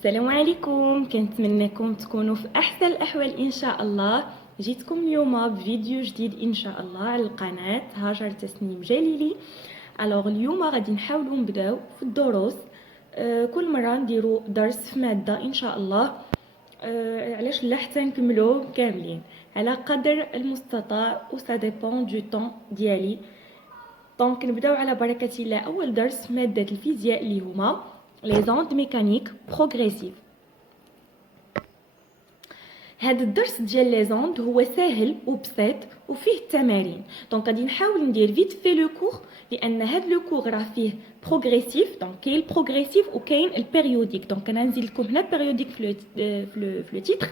السلام عليكم. كنتمنىكم تكونوا في احسن الاحوال ان شاء الله. جيتكم اليوم بفيديو جديد ان شاء الله على القناه هاجر تسنيم جليلي. الوغ اليوم غادي نحاولوا نبداو في الدروس. كل مره نديروا درس في ماده ان شاء الله. علاش لا حتى نكملوا كاملين على قدر المستطاع و سا ديبون دو طون ديالي. دونك نبداو على بركه الله. اول درس في ماده الفيزياء اللي هما les ondes mécaniques progressives. هذا الدرس ديال لي زوند هو ساهل وبسيط وفيه التمارين. دونك غادي نحاول ندير فيت في لو كور لان هذا لو كور راه فيه بروغريسيف. دونك كاين البروغريسيف وكاين البيريوديك. دونك انا نزيد لكم هنا البيريوديك في لو تيتر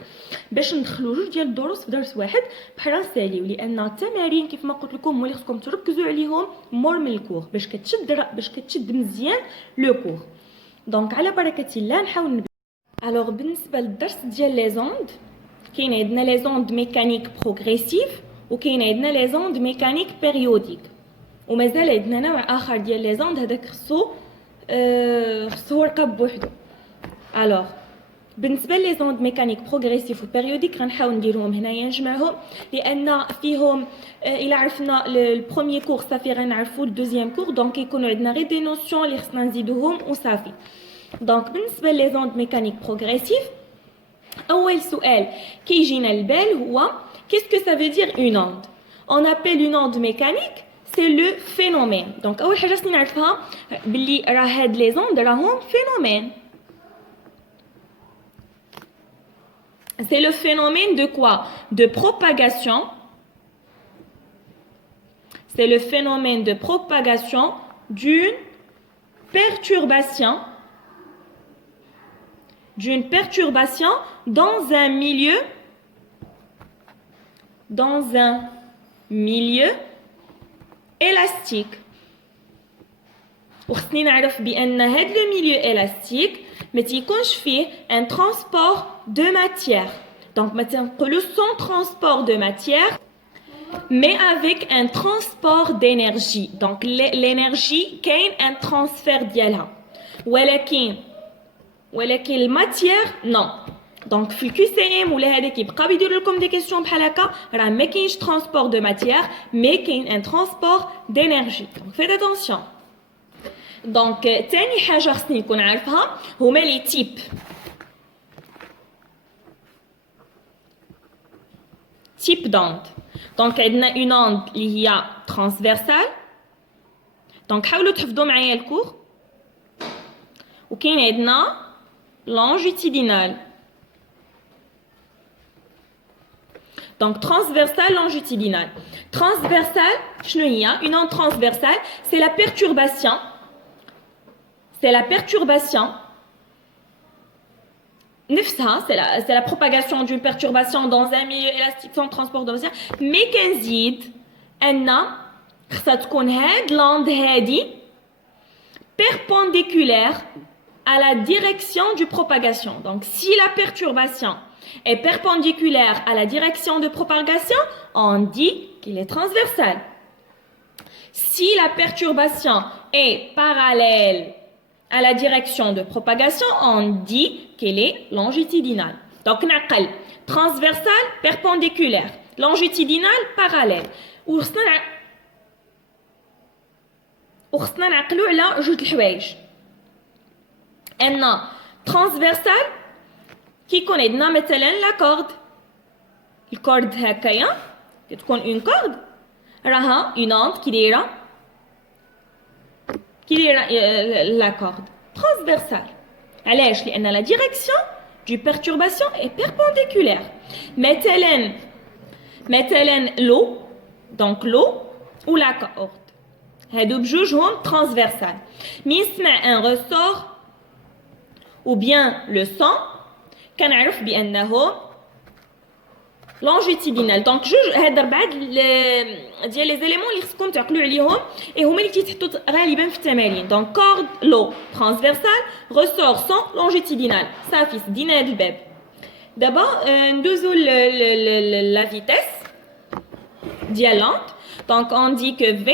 باش ندخلوا جوج ديال الدروس في درس واحد بحال نساليو، لان التمارين كيف ما قلت لكم ملي خصكم تركزوا عليهم مور من الكور باش كتشد مزيان لو كور. دونك على بركه الله نحاول نبدا. الوغ بالنسبه للدرس ديال لي زوند كاين عندنا لي زوند ميكانيك بروغريسيف وكاين عندنا لي زوند ميكانيك بيريوديك ومازال عندنا نوع اخر ديال لي زوند هذاك خصو ورقه بوحدو. الوغ بالنسبه لي زوند ميكانيك بروغريسيف وبيريوديك غنحاول نديرهم هنايا نجمعهم لان فيهم الا عرفنا البروميير كور صافي غنعرفوا الدوزيام كور. دونك يكونوا عندنا غير دي نوسيون اللي خصنا نزيدوهم وصافي. دونك بالنسبه لي زوند ميكانيك بروغريسيف اول سؤال كيجينا البال هو qu'est-ce que ça veut dire une onde. On appelle une onde mécanique c'est le phénomène. دونك اول حاجه خصني نعرفها باللي راه هاد لي زوند راهم phénomène. C'est le phénomène de quoi? De propagation. C'est le phénomène de propagation d'une perturbation dans un milieu élastique. وخصني نعرف بان هاد لو ميليو élastique ما تيكونش فيه un transport de matière. Donc ما تنقولوا sans transport de matière mais avec un transport d'énergie. Donc l'énergie كاين un transfert ديالها ولكن الماتير نو. دونك في الكيو سي ام ولا هذا كيبقى بيديروا لكم دي كيسيون بحال هكا راه ما كاينش ترانسبور دو ماتير مي كاين ان ترانسبور دينيرجي. دونك فيت اتونسيون. دونك ثاني حاجه خصني نكون عارفها هما لي تيب دوند. دونك عندنا اون اوند اللي هي ترانسفيرسال. دونك حاولوا تحفظوا معايا الكور. وكاين عندنا longitudinal. Donc transversale, longitudinale. Transversale, شنو هي؟ Une onde transversale, c'est la perturbation. C'est la perturbation. نفسها, c'est la propagation d'une perturbation dans un milieu élastique sans transport de matière. Mais كنزيد أن خصها تكون هاد l'onde هادي perpendiculaire à la direction du propagation. Donc si la perturbation est perpendiculaire à la direction de propagation, on dit qu'il est transversal. Si la perturbation est parallèle à la direction de propagation, on dit qu'elle est longitudinale. Donc نعقل transversal perpendiculaire, longitudinal parallèle. وخصنا نعقلوا على جوج الحوايج. ان ترانسفيرسال كيكون عندنا مثلا لا الكورد هكايا كتكون اون كورد راها اون اوند كي دايره لا كورد ترانسفيرسال. علاش؟ لان لا ديريكسيون دو بيرتورباسيون اي بيربونديكولير. مثلا لو دونك لو ولا كورد هادو بجوجهم ترانسفيرسال. مي نسمع ان ريسور ou bien le sang كنعرف بانه longitudinal. دونك جوج هاد اربعه ديال لي زيليمون اللي خصكم تعقلوا عليهم اي هما اللي تيتحطوا غالبا في التمارين. دونك كورد لو ترانسفيرسال ريسور سون لونجيتيدينال. صافي سدينا هاد الباب. دابا ندوزو لا فيتاس ديال لونت. Donc on dit que V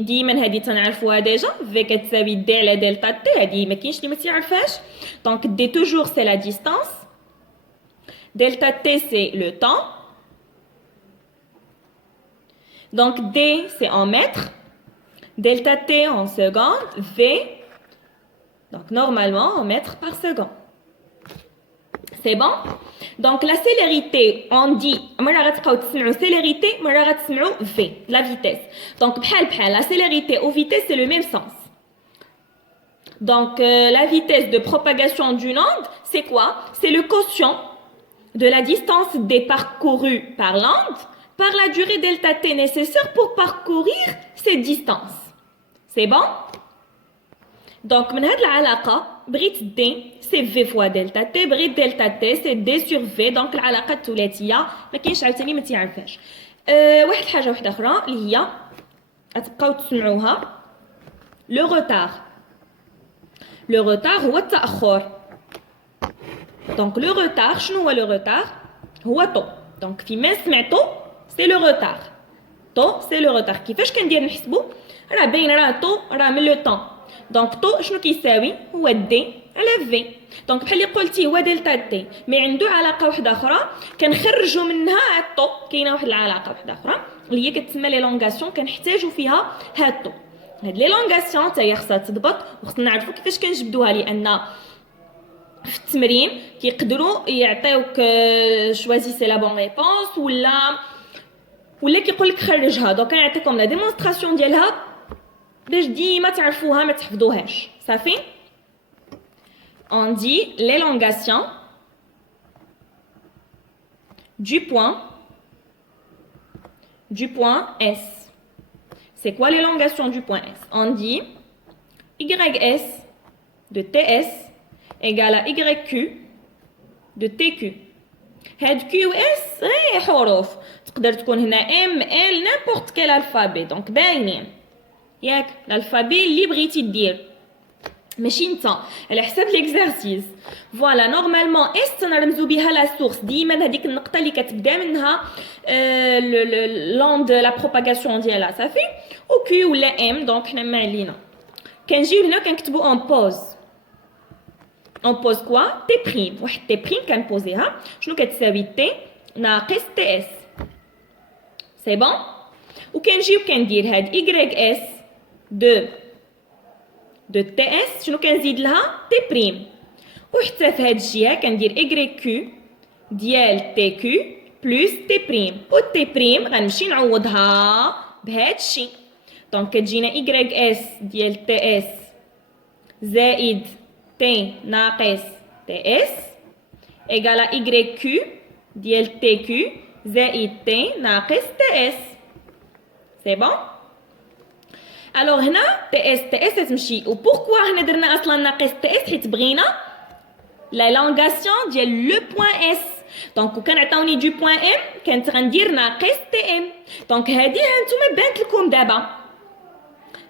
ديما هذه تنعرفوها déjà V كتساوي D على دلتا T هذه ما كاينش اللي ما تيعرفهاش. Donc D toujours c'est la distance. Delta T c'est le temps. Donc D c'est en mètres. Delta T en secondes. V donc normalement en mètres par seconde. C'est bon? Donc la célérité, on dit, مرة غتبقاو تسمعوا célérité, مرة غتسمعوا V, la vitesse. Donc بحال la célérité ou vitesse c'est le même sens. Donc la vitesse de propagation d'une onde, c'est quoi? C'est le quotient de la distance d parcourue par l'onde par la durée delta t nécessaire pour parcourir cette distance. C'est bon? Donc من هاد العلاقة بغيت D c'est V fois delta T بغيت delta T c'est D sur V. donc العلاقة الثلاثية ما كاينش عاوتاني ما تيعرفهاش. واحد الحاجة واحدة أخرى اللي هي غتبقاو تسمعوها لو روتار. لو روتار هو التأخر. دونك لو روتار شنو هو لو روتار؟ هو طو. دونك فيما سمعتو سي لو روتار. طو سي لو روتار. كيفاش كندير نحسبو؟ راه باين راه طو راه من لو طون. دونك طو شنو كيساوي؟ هو دي على في. دونك بحال اللي قلتي هو دلتا تي مي عنده علاقه واحده اخرى كنخرجوا منها هاد طو. كاينه واحد العلاقه واحده اخرى اللي هي كتسمى لي لونغاسيون كنحتاجوا فيها هاد طو. هاد لي لونغاسيون حتى هي خصها تضبط وخصنا نعرفوا كيفاش كنجبدوها لان في التمرين كيقدروا يعطيوك شوازي سي لا بون ريبونس ولا كيقول لك خرجها. دونك كنعطيكم لا ديمونستراسيون ديالها باش ديما تعرفوها ما تحفظوهاش. صافي؟ On dit l'élongation du point S. C'est quoi l'élongation du point S? On dit YS de TS égale à YQ de TQ. هاد Q و S غير حروف تقدر تكون هنا M L n'importe quel alphabet. donc باينين ياك الالفابي اللي بغيتي دير ماشي نتا على حساب ليكزارسيس. فوالا نورمالمون اس تنرمزو بها لا سورس ديما هذيك النقطه اللي كتبدا منها لوند لا بروباغاسيون ديالها. صافي او كيو ولا ام. دونك حنا ما علينا كنجيو هنا كنكتبو اون بوز كوا تي بريم. واحد تي بريم كنبوزيها شنو كتساوي تي ناقص تي اس. سي بون. وكنجيو كندير هاد اي اس دو تي اس شنو كنزيد لها تي بريم. وحتى في هاد الجهه كندير اي كيو ديال تي كيو بلس تي بريم. و تي بريم غنمشي نعوضها بهاد الشيء. دونك كتجينا اي اس ديال تي اس زائد تي ناقص تي اس ايغال اي كيو ديال تي كيو زائد تي ناقص تي اس. سي بون. الوغ هنا تي اس تمشي. و بوركوا هنا درنا اصلا ناقص تي اس حيت بغينا لا لونغاسيون ديال لو بوين اس. دونك وكان عطاوني دو بوين ام كانت غندير ناقص تي ام. دونك هادي هانتوما بانت لكم دابا.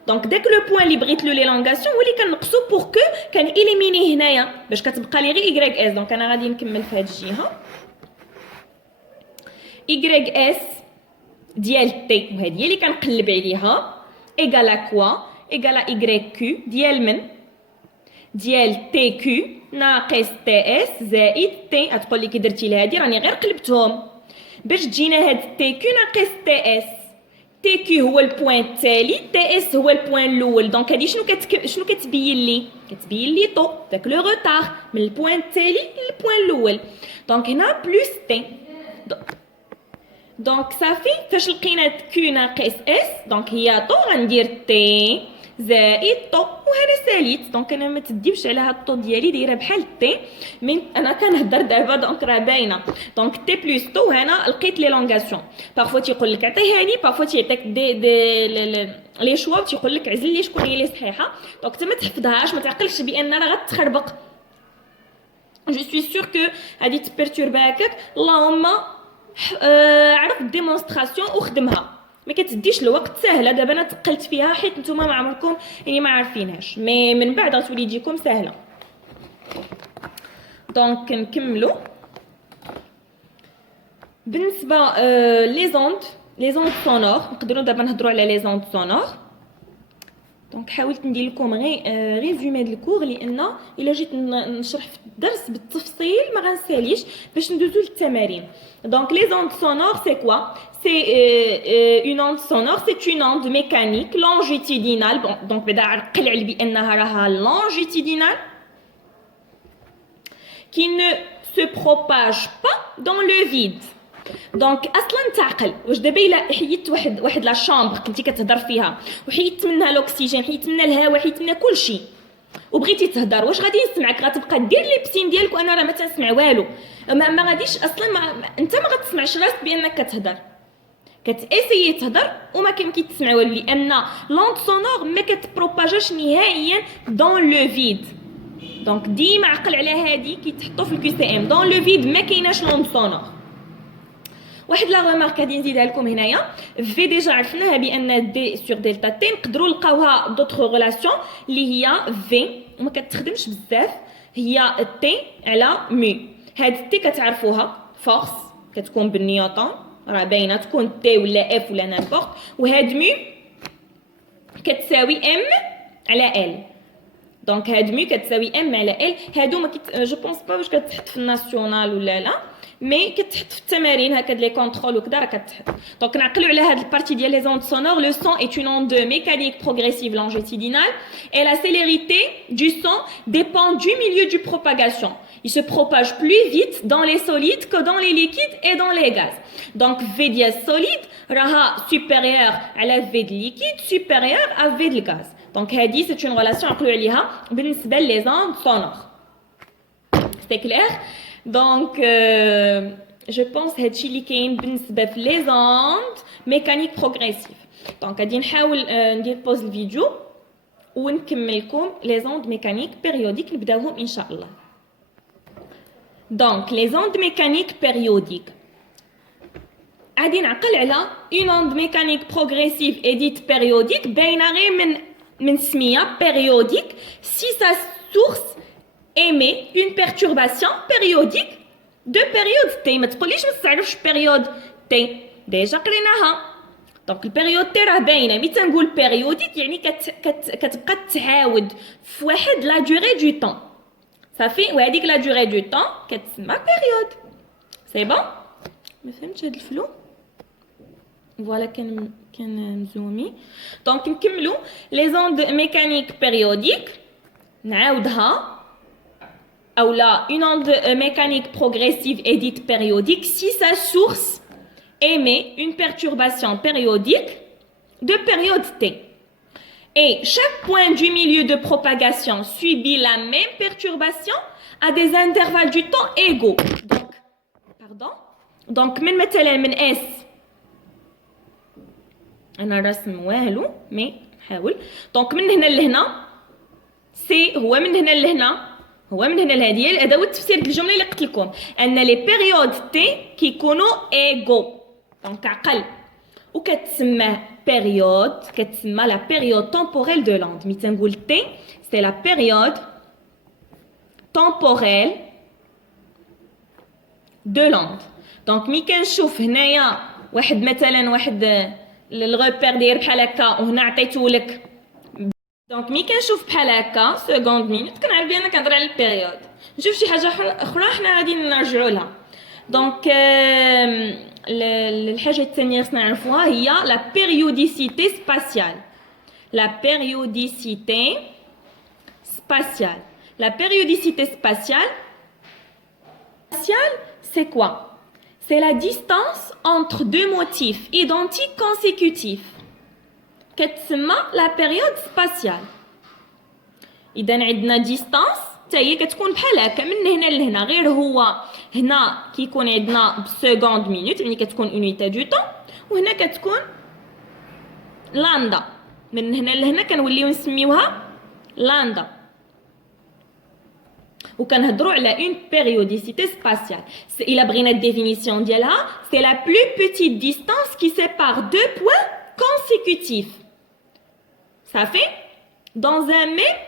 دونك داك لو بوين اللي بغيت له لي لونغاسيون هو اللي كنقصو بور كو كان اليميني هنايا باش كتبقى لي غير اي اس. دونك انا غادي نكمل في هاد الجهه اي اس ديال تي وهذه هي اللي كنقلب عليها ايغال كوا ايغال اي كيو ديال من ديال تي كيو ناقص تي اس زائد تي. غتقول لي كي درتي لهادي راني غير قلبتهم باش تجينا هاد تي كيو ناقص تي اس. تي كيو هو البوين التالي تي اس هو البوين الاول. دونك هادي شنو كتبين لي؟ كتبين لي طو داك لو روتار من البوين التالي للبوين الاول. دونك هنا بلس تي. دونك صافي فاش لقينا كيو ناقص اس دونك هي طو غندير تي زائد طو وهنا ساليت. دونك انا ما تديوش على هاد الطو ديالي دايره بحال تي من انا كنهضر دابا دونك راه باينه. دونك تي بلس طو هنا لقيت لي لونغاسيون. بارفو تيقول لك عطيه هاني بارفو تيعطيك دي لي شوا تيقول لك عزل لي شكون هي اللي صحيحه. دونك انت ما تحفظهاش ما تعقلش بان راه غتخربق. جو سوي سور كو غادي تبيرتوربا هكاك. اللهم عرف الديمونستراسيون وخدمها ما كتديش الوقت سهله. دابا انا تقلت فيها حيت نتوما ما عمركم يعني ما عارفينهاش مي من بعد غتولي تجيكم سهله. دونك نكملوا بالنسبه لي زوند لي زوند سونور نقدروا دابا نهضروا على لي زوند سونور. دونك حاولت ندير لكم غير ريزومي ديال الكور لان الا جيت نشرح في الدرس بالتفصيل ما غنساليش باش ندوزو للتمارين. دونك لي زوند سونور سي كوا؟ سي اون onde sonore c'est une onde mécanique longitudinale. Bon donc بدا عقل على بانها راها longitudinale qui ne se propage pas dans le vide. دونك اصلا تعقل واش دابا الا حيدت واحد لا شامبر كنتي كتهضر فيها وحيدت منها الاكسجين، حيدت منها الهواء، حيدت منها كلشي وبغيتي تهضر، واش غادي نسمعك؟ غتبقى دير لي بسين ديالك وانا راه ما تنسمع والو، ما غاديش اصلا انت ما غتسمعش راسك بانك كتهضر، كتاسيي تهضر وما كيتسمع والو لان لوند سونور ما كتبروباجاش نهائيا دون لو فيد. دونك ديما عقل على هادي كيتحطوا في الكي سي ام، دون لو فيد ما كايناش لوند سونور. واحد لا ريمارك غادي نزيدها لكم هنايا، في ديجا عرفناها بان دي سور دلتا تي نقدروا نلقاوها دوطخ ريلاسيون اللي هي في وما كتخدمش بزاف، هي تي على مي. هاد تي كتعرفوها فورس كتكون بالنيوتن راه باينه، تكون تي ولا اف ولا نيمبورط، وهاد مي كتساوي ام على ال. دونك هاد مي كتساوي ام على ال. هادو ما جو بونس با واش كتحط في الناسيونال ولا لا، مي كتحط في التمارين هكا لي كونترول وكذا راه كتحط. دونك نعقلوا على هاد البارتي ديال لي زوند سونور. لو son est une onde mécanique progressive longitudinale et la célérité du son dépend du milieu de propagation. Il se propage plus vite dans les solides que dans les liquides et dans les gaz. Donc V dièse solide راها supérieur à la V de liquide supérieur à V de gaz. Donc هادي c'est une relation عقلوا عليها بالنسبه لي زوند سونور. C'est clair? Donc je pense هادشي اللي كاين بالنسبه في لي زوند ميكانيك بروغريسيف. دونك غادي نحاول ندير بوز الفيديو ونكمل لكم لي زوند ميكانيك بيريوديك نبداوهم ان شاء الله. دونك لي زوند ميكانيك بيريوديك غادي نعقل على اون onde mécanique progressive et dite périodique باينه غير من سميه périodique si sa source émet une perturbation périodique de période t. ما تقوليش ما تعرفش période t ديجا قريناها. دونك البيريود تي راه باينه، ملي تنقول بيريوديك يعني كتبقى تعاود في واحد لا دوري دو طون صافي، وهذيك لا دوري دو طون كتسمى بيريود. سي بون؟ ما فهمتش هاد الفلو. فوالا كان مزومي. دونك نكملوا لي زوند ميكانيك بيريوديك نعاودها ou là une onde mécanique progressive est dite périodique si sa source émet une perturbation périodique de période t. Et chaque point du milieu de propagation subit la même perturbation à des intervalles du temps égaux. Donc, pardon. Donc, من S. أنا رسم والو مي حاول. Donc من هنا لهنا سي هو من هنا لهنا هو من هنا لهادي. هذا هو التفسير ديال الجمله اللي قلت لكم ان لي بيريود تي كيكونوا ايغو دونك عقل وكتسمى بيريود كتسمى لا بيريود تمبوريل دو لوند. ملي تنقول تي سي لا بيريود تمبوريل دو لوند. دونك ملي كنشوف هنايا واحد مثلا واحد الغوبير داير بحال هكا وهنا عطيتو لك. دونك ملي كنشوف بحال هكا سكوند مينوت كنعرف بان كنهضر على البيريود. نشوف شي حاجه اخرى حنا غادي نرجعوا لها. دونك الحاجه الثانيه خصنا نعرفوها هي لا بيريوديسيتي سباسيال. لا بيريوديسيتي سباسيال. لا بيريوديسيتي سباسيال c'est quoi? C'est la distance entre deux motifs identiques consécutifs. كتسمى لا بيريود سباسيال. اذا عندنا ديستانس حتى هي كتكون بحال هكا من هنا لهنا، غير هو هنا كيكون عندنا بسكوند مينوت يعني كتكون اونيتي دو طون، وهنا كتكون لاندا. من هنا لهنا كنوليو نسميوها لاندا وكنهضروا على اون بيريوديسيتي سباسيال. الا بغينا الديفينيسيون ديالها سي لا بلو بيتيت ديستانس كي سيبار دو بوين consécutifs. Ça fait dans un même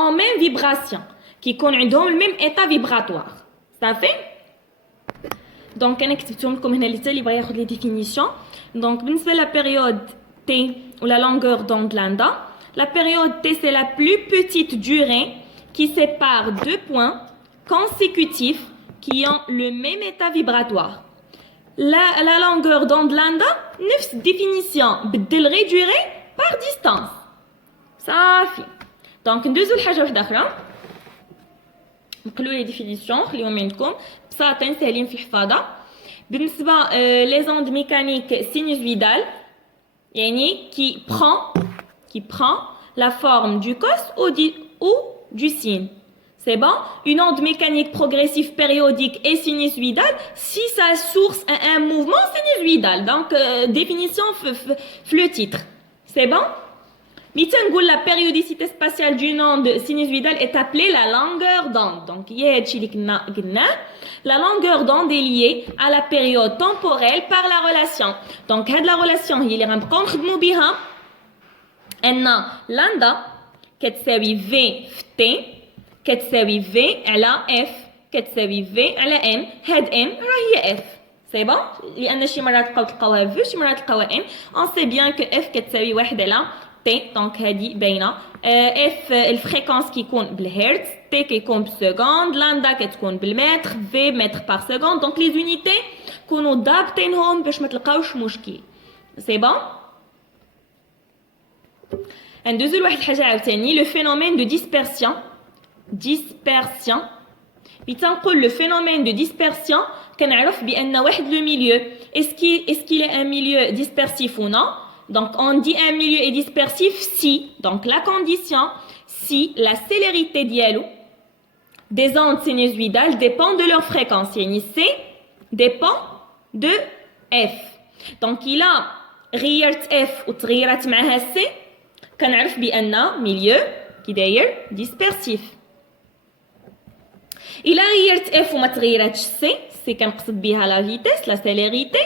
en même vibration qui connaît le même état vibratoire. Ça fait دونك انا كتبتهم لكم هنا اللي بغى ياخذ لي ديفينيسيون. دونك بالنسبه لا بيريود T ou la longueur d'onde lambda, la période T c'est la plus petite durée qui sépare deux points consécutifs qui ont le même état vibratoire. La longueur d'onde lambda, نفس définition, بدل غير durée par distance. صافي. دونك ندوزو لحاجه واحده اخرى. نقلوا لي ديفينيسيون خليهم عندكم بساطين ساهلين في الحفاظه. بالنسبه لي زوند ميكانيك سينوسويدال يعني qui prend la forme du cos ou du sine. C'est bon? Une onde mécanique progressive périodique et sinusoïdale si sa source est un mouvement sinusoïdal. Donc définition le titre. C'est bon? La périodicité spatiale d'une onde sinusoïdale est appelée la longueur d'onde. Donc, la longueur d'onde est liée à la période temporelle par la relation. Donc, la relation, il y a lambda كتساوي V في T كتساوي V على F كتساوي V على N. هاد N راه هي F. سي بون لأن شي مرات تلقاوها V شي مرات تلقاوها N. On sait bien que F كتساوي 1 على دونك هادي باينه. اف الفريكونس كيكون بالهرتز، تي كيكون بالسكوند، لامدا كتكون بالمتر، في متر بار سكوند. دونك لي زونيتي كونوا ضابطينهم باش ما تلقاوش مشكل. سي بون. ندوزو لواحد الحاجه عاوتاني لو فينومين دو ديسبيرسيون. ملي تنقول لو فينومين دو ديسبيرسيون كنعرف بان واحد لو ميليو اسكي لا ان ميليو ديسبيرسيف ou non. Donc, on dit un milieu est dispersif si, donc la condition, si la célérité des ondes sinusoïdales dépend de leur fréquence. Yani C dépend de F. Donc, il a غيرت F وتغيرت معها C كنعرف بأن milieu كي داير dispersif. إلا غيرت F وما تغيرتش C كنقصد بها la vitesse, la célérité.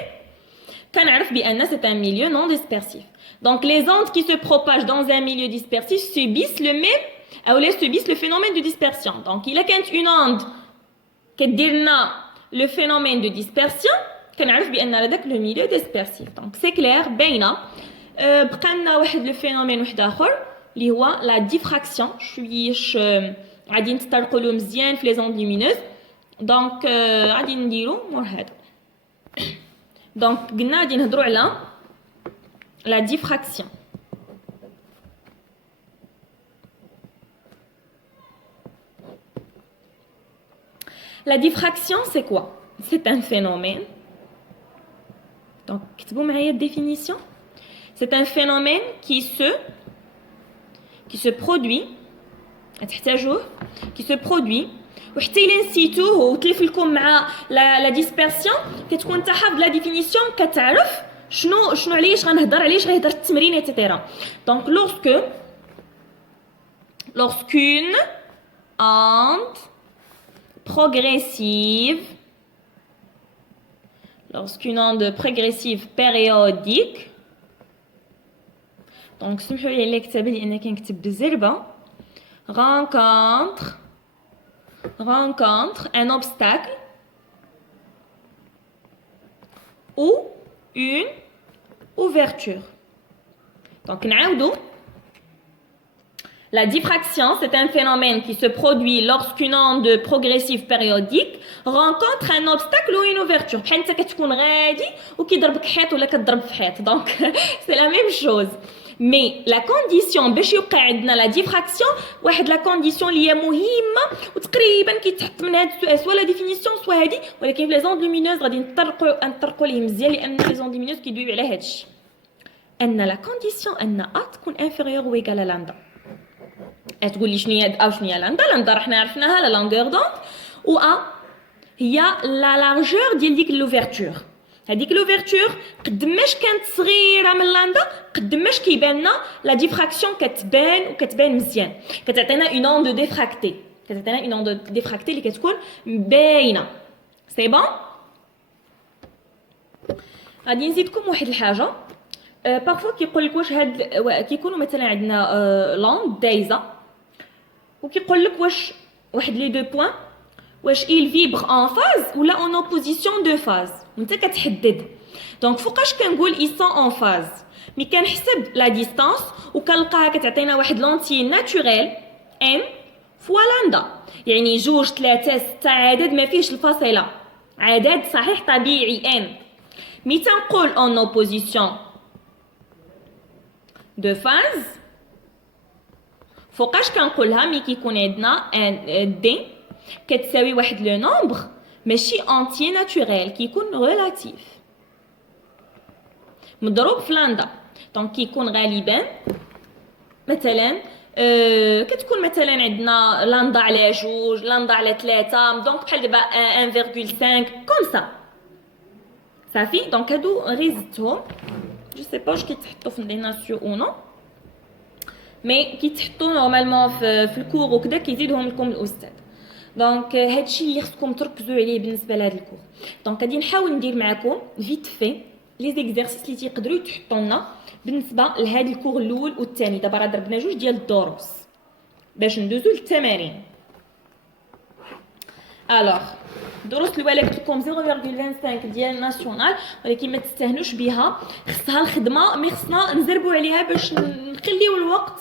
كنعرف بأن c'est un milieu non dispersif. Donc les ondes qui se propagent dans un milieu dispersif subissent le même ou subissent le phénomène de dispersion. Donc il y a une onde كدير لنا le phénomène de dispersion كنعرف بأن هذاك le milieu dispersif. Donc c'est clair باينه. بقى لنا واحد لو فينومين واحد اخر اللي هو لا ديفراكسيون. شويش غادي نتطرقوا له مزيان في لي زوند لومينوز. دونك غادي نديرو مور هذا. Donc, قلنا غادي نهضروا على la diffraction. La diffraction, c'est quoi? C'est un phénomène. Donc, كتبوا معايا définition. C'est un phénomène qui se produit. تحتاجوه qui se produit. وحتى الا نسيتوه وتلف لكم مع لا ديسبيرسيون كتكون انت حافظ لا ديفينيسيون كتعرف شنو علاش غنهضر علاش غيهضر التمرين ايتترا. دونك lorsqu'une onde progressive périodique. دونك سمحوا لي على الكتابه لان كنكتب بالزربه. rencontre un obstacle ou une ouverture. Donc, la diffraction, c'est un phénomène qui se produit lorsqu'une onde progressive périodique rencontre un obstacle ou une ouverture. بحال انت كتكون غادي وكيضربك حيط ولا كتضرب في حيط. Donc, c'est la même chose. Mais la condition باش يوقع عندنا la diffraction واحد la condition اللي هي مهمه وتقريبا كيتحط من هذا السؤال سواء لا ديفينيسيون سواء هذه. ولكن في لي زوند لومينوز غادي نطرقوا ليه مزيان لان لي زوند لومينوز كيدويو على هذا الشيء. ان لا كونديسيون ان ا تكون انفيريور او ايغال لامدا. تقول لي شنو هي ا وشنو هي لامدا راه حنا عرفناها لا لونغور دوند و ا هي لا لارجور ديال ديك لوفيرتور. هذيك لوفيرتور قدماش كانت صغيره من لامدا قدماش كيبان لنا لا ديفراكسيون كتبان مزيان. كتعطينا اون اوند ديفراكتي اللي كتكون باينه. سي بون. غادي نزيدكم واحد الحاجه. بارفو كيقول لك واش هاد كيكونوا مثلا عندنا لوند دايزه وكيقول لك واش واحد لي دو بوين واش il vibre en phase ولا en opposition de phase وانت كتحدد. دونك فوقاش كنقول ils sont en phase مي كنحسب لا ديستانس وكنلقاها كتعطينا واحد لونتي ناتوريل n فوا لاندا، يعني 2 3 6 عدد ما فيهش الفاصله، عدد صحيح طبيعي n. مي تنقول en opposition de phase فوقاش كنقولها مي كيكون عندنا ان دي كتساوي واحد لو نومبر ماشي انتي ناتوريل، كيكون ريلاتيف مضروب في لاندا. دونك كيكون غالبا مثلا كتكون مثلا عندنا لاندا على 2 لاندا على 3 دونك بحال دابا 1.5 كوم سا صافي. دونك هادو غير زدتهم جو سي با واش كيتحطوا في لي ناسيون او نو مي كيتحطوا نورمالمون في الكور وكذا كيزيدهم لكم الاستاذ. دونك هادشي اللي خصكم تركزوا عليه بالنسبه لهاد الكور. دونك غادي نحاول ندير معكم فيت في لي زيكزارسيس اللي تيقدروا يتحطوا لنا بالنسبه لهاد الكور الاول والثاني. دابا راه ضربنا 2 ديال الدروس باش ندوزو للتمارين. الوغ الدروس الاولى قلت لكم 0.25 ديال ناسيونال، ولكن ما تستهنوش بها، خصها الخدمه مي خصنا نزربوا عليها باش نخليو الوقت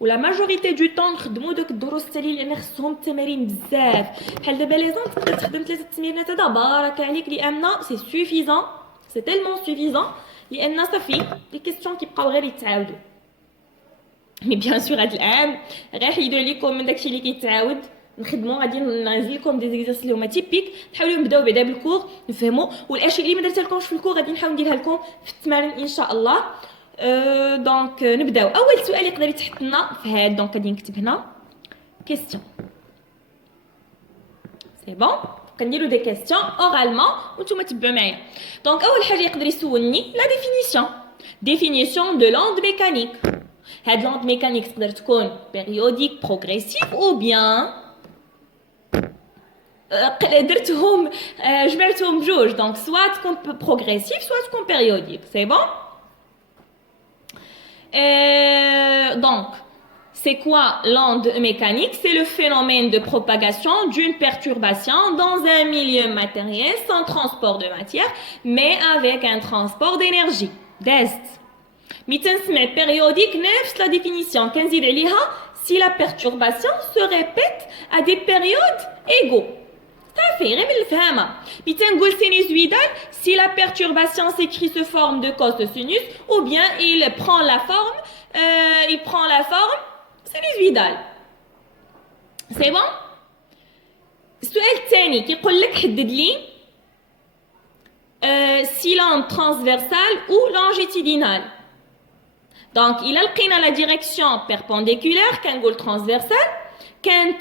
ولا ماجوريتي دو طون نخدموا دوك الدروس التالي لان خصهم التمارين بزاف. بحال دابا لي زون تقدر تخدم 3 تمرينات هذا بارك عليك لان سي سوفيزون، سي تيلمون سوفيزون لان صافي لي كيسيون كيبقاو غير يتعاودوا. مي بيان سور هاد العام غير حيدوا ليكم من داكشي اللي كيتعاود، نخدموا غادي ننزل لكم دي زيكزارسيس اللي هما تيبيك، نحاولوا نبداو بعدا بالكور نفهموا، والاشياء اللي ما درتها لكمش في الكور غادي نحاول نديرها لكم في التمارين ان شاء الله. دونك نبداو. اول سؤال يقدر يتحط لنا في هاد، دونك غادي نكتب هنا كيسيون سي بون، كنديروا دي كيسيون اورالمون وانتم تبعوا معايا. دونك اول حاجه يقدر يسولني لا ديفينيسيون دو لوند ميكانيك. هاد لوند ميكانيك تقدر تكون بيريوديك بروغريسيف او بيان درتهم جمعتهم بجوج، دونك سوا تكون بروغريسيف سوا تكون بيريوديك سي بون. Donc, c'est quoi l'onde mécanique? C'est le phénomène de propagation d'une perturbation dans un milieu matériel sans transport de matière, mais avec un transport d'énergie. Dest. Mais périodique, c'est la définition. كنزيد عليها si la perturbation se répète à des périodes égaux. صافي غير من الفهامه. مي تنقول sinusoïdal si la perturbation s'écrit sous forme de cosinus ou bien il prend la forme sinusoïdale. C'est bon. السؤال الثاني كيقول لك حدد لي si l'onde transversale ou longitudinale. Donc il لقينا la direction perpendiculaire كنقول transversale، كانت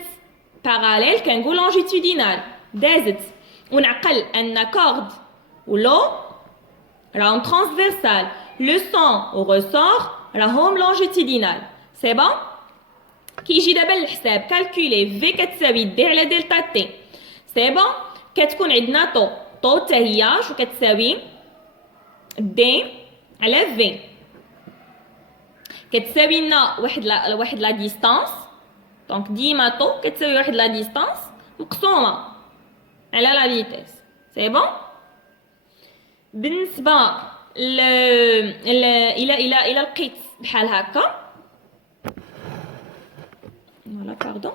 parallèle كنقول longitudinale. دازت ونعقل ان كورد ولو راهم ترانسفيرسال، لو سون ورسور راهم لونجيتيدينال سي بون. كيجي دابا الحساب كالكولي في كتساوي دي على دلتا تي سي بون. كتكون عندنا طو حتى هي شو كتساوي دي على في، كتساوي لنا واحد لا ديستانس، دونك ديما طو كتساوي واحد لا ديستانس مقسومه على لا فيتيس سي بون. بالنسبه الى لقيت بحال هكا فوالا باردون،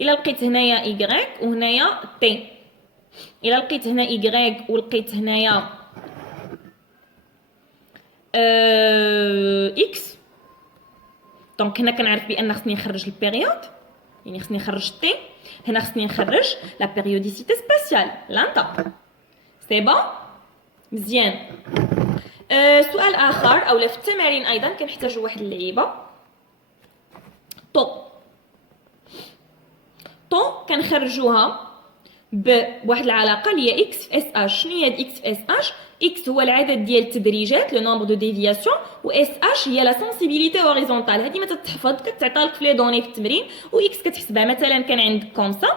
الى لقيت هنايا ايغريك وهنايا تي، الى لقيت هنا ايغريك ولقيت هنايا اكس، دونك هنا كنعرف بان خصني نخرج البيريود، يعني خصني نخرج تي، هنا خصني نخرج لا بيريوديسيتي سبيسيال لانتا سي بون مزيان. سؤال اخر اولا في التمارين ايضا كنحتاجوا واحد اللعيبه. طو كنخرجوها بواحد العلاقه اللي هي اكس في اس اش. شنو هي اكس في اس اش؟ اكس هو العدد ديال التدريجات لو نومبر دو ديفياسيون، و اس اش هي لا سنسيبيليتي اوريزونتال. هذه ما تتحفظ كتعطى لك في لي دوني في التمرين، و اكس كتحسبها مثلا كان عندك كومسا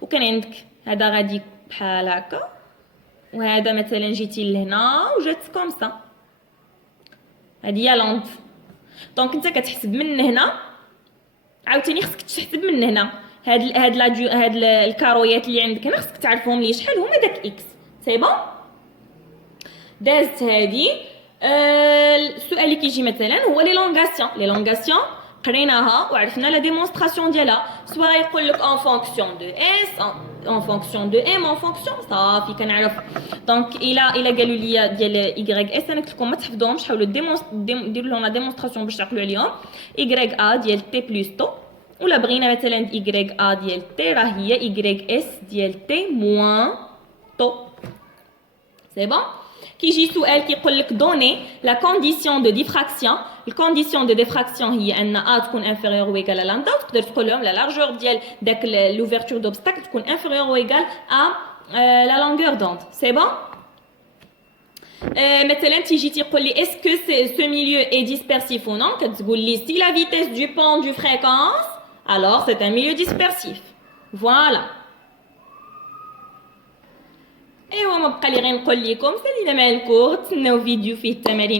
وكان عندك هذا غادي بحال هكا، وهذا مثلا جيتي لهنا وجات كومسا، هذه هي لوند. دونك انت كتحسب من هنا عاوتاني خصك تحسب من هنا، هاد الكارويات اللي عندك هنا خصك تعرفهم لي شحال هما داك اكس. سي بون دازت هادي. السؤال اللي كيجي مثلا هو لي لونغاسيون قريناها وعرفنا لا ديمونستراسيون ديالها. سوا يقول لك اون فونكسيون دو اس اون فونكسيون دو ام اون فونكسيون صافي كنعرف. دونك الا قالوا لي ديال اي اس انا قلت لكم ما تحفظوهمش، حاولوا ديروا لهم لا ديمونستراسيون باش تعقلوا عليهم. اي ا ديال تي بلس تو، ولا بغينا مثلا اي ا ديال تي راه هي اي اس ديال تي موان تو. سي بون. كيجي سؤال كيقول لك دوني لا كونديسيون دو ديفراكسيون. الكونديسيون دو ديفراكسيون هي ان ا تكون انفيريور او ايكال ا لامدا، وتقدر تقول لهم لا لارجور ديال داك لوفرتور دوبستاكل تكون انفيريور او ايكال ا لا لونغور دوند. سي بون. مثلا تيجي تيقول لي اسكو سو ميليو اي ديسبيرسيف او نون، كتقول لي سي لا فيتيس دو بون دو فريكونس alors c'est un milieu dispersif. Voilà. ايوا ما بقى لي غير نقول لكم سالينا مع الكور، تسناو فيديو فيه التمارين